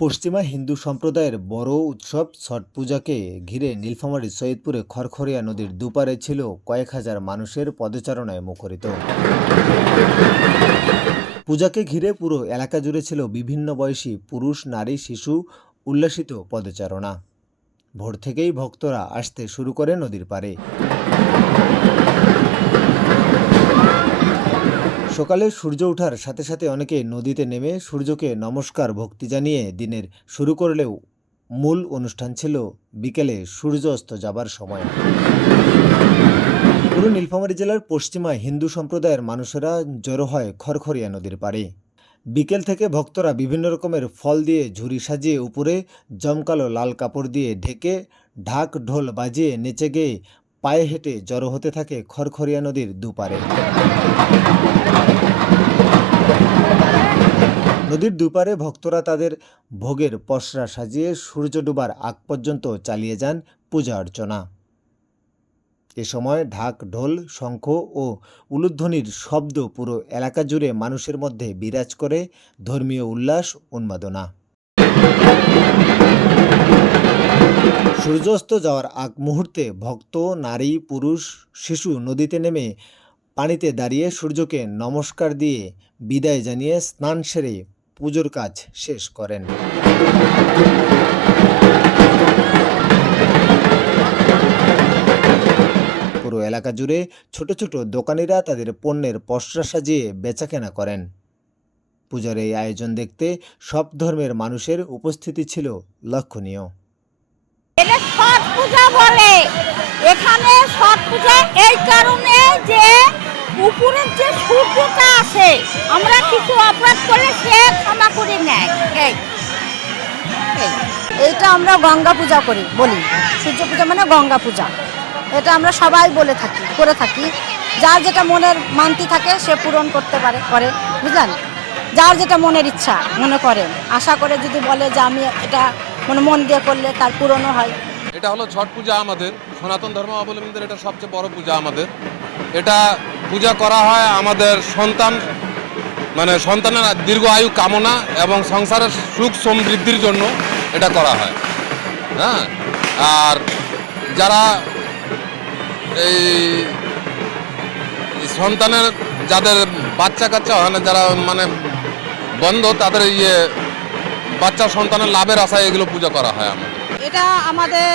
পশ্চিমা হিন্দু সম্প্রদায়ের বড় উৎসব ছট পূজাকে ঘিরে নীলফামারী সৈয়দপুরে খড়খড়িয়া নদীর দুপারে ছিল কয়েক হাজার মানুষের পদচারণায় মুখরিত। পূজাকে ঘিরে পুরো এলাকা জুড়ে ছিল বিভিন্ন বয়সী পুরুষ, নারী, শিশু উল্লাসিত পদচারণা। ভোর থেকেই ভক্তরা আসতে শুরু করে নদীর পাড়ে। সকালে সূর্য ওঠার সাথে সাথে অনেকে নদীতে নেমে সূর্যকে নমস্কার ভক্তি জানিয়ে দিনের শুরু করলেও মূল অনুষ্ঠান ছিল বিকেলে সূর্য অস্ত যাবার সময়। পুরো নীলফামারী জেলার পশ্চিমা হিন্দু সম্প্রদায়ের মানুষেরা জড়ো হয় খড়খড়িয়া নদীর পাড়ে। বিকেল থেকে ভক্তরা বিভিন্ন রকমের ফল দিয়ে ঝুড়ি সাজিয়ে উপরে জমকালো লাল কাপড় দিয়ে ঢেকে ঢাক ঢোল বাজিয়ে নেচে গেয়ে পায়ে হেঁটে জড়ো হতে থাকে খড়খড়িয়া নদীর দুপারে। নদীর দুপারে ভক্তরা তাদের ভোগের পসরা সাজিয়ে সূর্য ডুবার আগ পর্যন্ত চালিয়ে যান পূজা অর্চনা। এ সময় ঢাক, ঢোল, শঙ্খ ও উলুধ্বনির শব্দ পুরো এলাকা জুড়ে মানুষের মধ্যে বিরাজ করে ধর্মীয় উল্লাস, উন্মাদনা। সূর্যাস্ত যাওয়ার আগ মুহূর্তে ভক্ত, নারী, পুরুষ, শিশু নদীতে নেমে পানিতে দাঁড়িয়ে সূর্যকে নমস্কার দিয়ে বিদায় জানিয়ে স্নান সেরে পুজোর কাজ শেষ করেন। পুরো এলাকা জুড়ে ছোট ছোট দোকানিরা তাদের পণ্যের পসরা সাজিয়ে বেচাকেনা করেন। পূজার এই আয়োজন দেখতে সব ধর্মের মানুষের উপস্থিতি ছিল লক্ষণীয়। এখানে ছট পূজা, এই কারণে যে উপরের যে সূর্যটা আছে, আমরা কিছু অপরাধ করলে সে ক্ষমা করে নেয়। এই। এই। এইটা আমরা গঙ্গা পূজা করি, বলি। সূর্য পূজা মানে গঙ্গা পূজা। এটা আমরা সবাই বলে থাকি, করে থাকি। যার যেটা মনের মান্তি থাকে, সে পূরণ করতে পারে, করে। বুঝলেন? যার যেটা মনের ইচ্ছা, মনে করেন আশা করে যদি বলে যে আমি এটা মানে মন দিয়ে করলে তার পূরণও হয়। এটা হলো ছট পূজা আমাদের, সনাতন ধর্মাবলম্বীদের এটা সবচেয়ে বড় পূজা আমাদের। এটা পূজা করা হয় আমাদের সন্তান মানে সন্তানের দীর্ঘ আয়ু কামনা এবং সংসারের সুখ সমৃদ্ধির জন্য এটা করা হয়। হ্যাঁ? আর যারা এই সন্তানের, যাদের বাচ্চা কাচ্চা হয় না, যারা মানে বন্ধ, তাদের ইয়ে বাচ্চা সন্তানের লাভের আশায় এগুলো পূজা করা হয় আমাদের। এটা আমাদের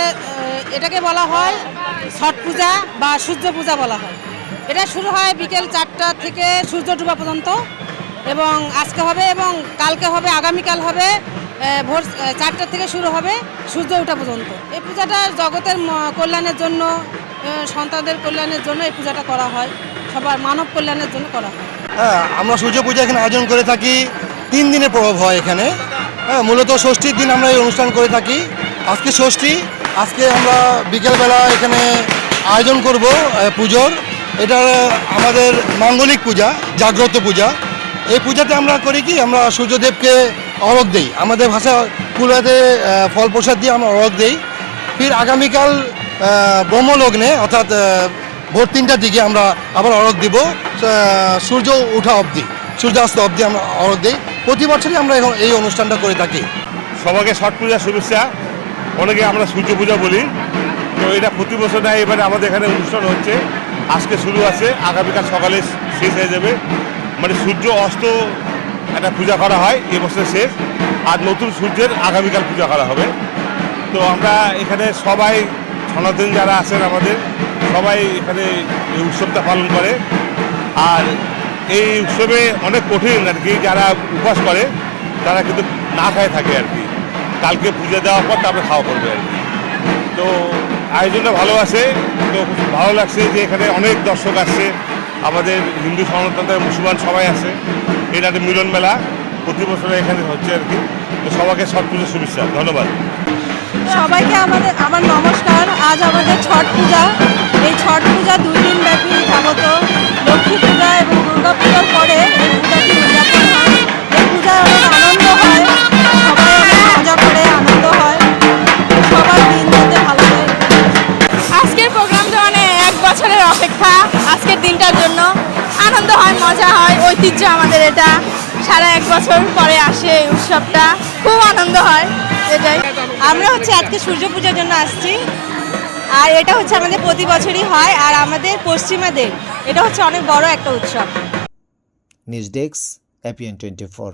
এটাকে বলা হয় ছট পূজা বা সূর্য পূজা বলা হয়। এটা শুরু হয় বিকেল চারটা থেকে সূর্য ডুবা পর্যন্ত এবং আজকে হবে এবং কালকে হবে আগামীকাল হবে ভোর আহ, চারটা থেকে শুরু হবে সূর্য ওঠা পর্যন্ত। এই পূজাটা জগতের কল্যাণের জন্য সন্তানদের কল্যাণের জন্য এই পূজাটা করা হয় সবার মানব কল্যাণের জন্য করা হয়। হ্যাঁ আমরা সূর্য পূজা এখানে আয়োজন করে থাকি তিন দিনের পর্ব হয় এখানে। হ্যাঁ মূলত ষষ্ঠীর দিন আমরা এই অনুষ্ঠান করে থাকি। আজকে ষষ্ঠী, আজকে আমরা বিকেলবেলা এখানে আয়োজন করব পুজোর। এটা আমাদের মাঙ্গলিক পূজা, জাগ্রত পূজা। এই পূজাতে আমরা করি কি, আমরা সূর্যদেবকে অরগ দেই। আমাদের ভাষা কুলাতে ফল প্রসাদ দিয়ে আমরা অরগ দেই। ফির আগামীকাল ব্রহ্মলগ্নে, অর্থাৎ ভোর তিনটার দিকে আমরা আবার অরগ দিব। সূর্য ওঠা অবধি, সূর্যাস্ত অবধি আমরা অরগ দিই। প্রতি বছরই আমরা এই অনুষ্ঠানটা করে থাকি। সবাইকে ছট পূজার শুভেচ্ছা। অনেকে আমরা সূর্য পূজা বলি। তো এটা প্রতি বছর না, এবারে আমাদের এখানে অনুষ্ঠান হচ্ছে। আজকে শুরু আছে, আগামীকাল সকালে শেষ হয়ে যাবে। মানে সূর্য অস্ত একটা পূজা করা হয় এবছর শেষ। আর নতুন সূর্যের আগামীকাল পূজা করা হবে। তো আমরা এখানে সবাই, সনাতন যারা আছেন আমাদের, সবাই এখানে এই উৎসবটা পালন করে। আর এই উৎসবে অনেক কঠিন আর কি, যারা উপবাস করে, তারা কিন্তু না খায় থাকে আর কি। কালকে পুজো দেওয়ার পর তারপরে খাওয়া করবে আর কি। তো আয়োজনটা ভালো আছে, তো ভালো লাগছে যে এখানে অনেক দর্শক আসছে। আমাদের হিন্দু সনাতন মুসলমান সবাই আছে। এটা একটা মিলন মেলা, প্রতি বছরে এখানে হচ্ছে আর কি। তো সবাইকে ছট পুজোর শুভেচ্ছা, ধন্যবাদ। সবাইকে আমাদের, আমার নমস্কার, আজ আমাদের ছট পূজা। এই ছট পূজা দুই দিন ব্যাপী আমাদের এটা সারা এক বছর পরে আসে এই উৎসবটা, খুব আনন্দ হয় এটাই। আমরা হচ্ছে আজকে সূর্য পূজার জন্য আসছি। আর এটা হচ্ছে আমাদের প্রতি বছরই হয়, আর আমাদের পশ্চিমাদের, এটা হচ্ছে অনেক বড় একটা উৎসব। News desk APN twenty four